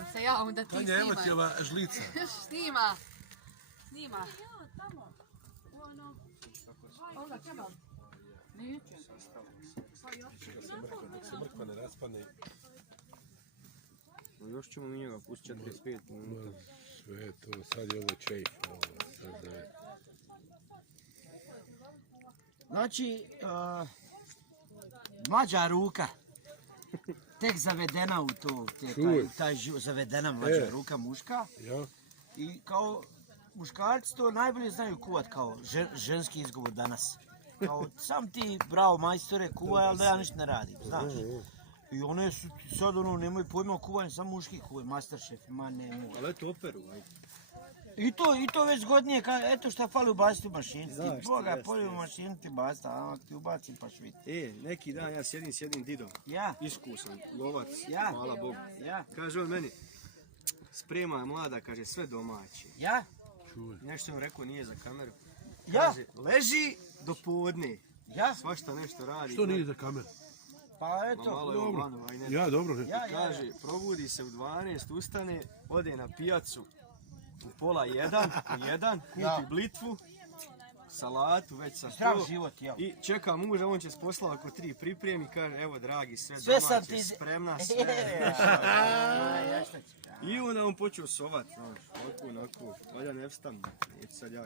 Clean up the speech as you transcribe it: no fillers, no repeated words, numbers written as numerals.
Snimam se ja, onda ti Tanja, evo ti snimaj. ova žlica. Snima. Snima. Onda kebab. Neće. Dok se mrkva ne raspane. Još ćemo mi njega pustiti 45 minuta. Sve to, sad je ovo čejf. Znači, mlađa ruka, tek zavedena u to, zavedena mlađa ruka muška. Ja? I kao muškarci to najbolje znaju kuvat kao ženski izgovor danas. Kao sam ti bravo majstore kuvaj, ali da ja ništa ne radim, znaš. I one su sad ono, nemoj pojma o kuvanju, samo muški kuvaj, masterchef, ma nemoj. Ali eto operu, ajde. I to već zgodnije, eto šta fali ubaciti u mašinu. Znaš, Boga, jeste, polju u jeste. mašinu ti baciti, a ti ubacim pa šviti. Neki dan ja sjedim s jednim didom. Ja? Iskusan, lovac, Ja? hvala Bogu. Ja? Kaže on meni, sprema je mlada, kaže sve domaće. Ja? Nešto sam rekao, nije za kameru. Ja? Kaže, leži do podne. Ja? Svašta nešto radi. Što nije za kameru? Pa Ma eto. malo je Dobro. ovo aj ne. Ja, dobro. Kaže, probudi se u 12, ustane, ode na pijacu u pola 1, kupi blitvu, salatu već sa Zdrav sto život, jel? i čeka muža, on će s posla oko 3 pripremi, kaže evo dragi, sve Sve sam domaće, ti... spremna, sve. I onda on počeo sovat, znaš, onako, valja ne vstam, neću sad ja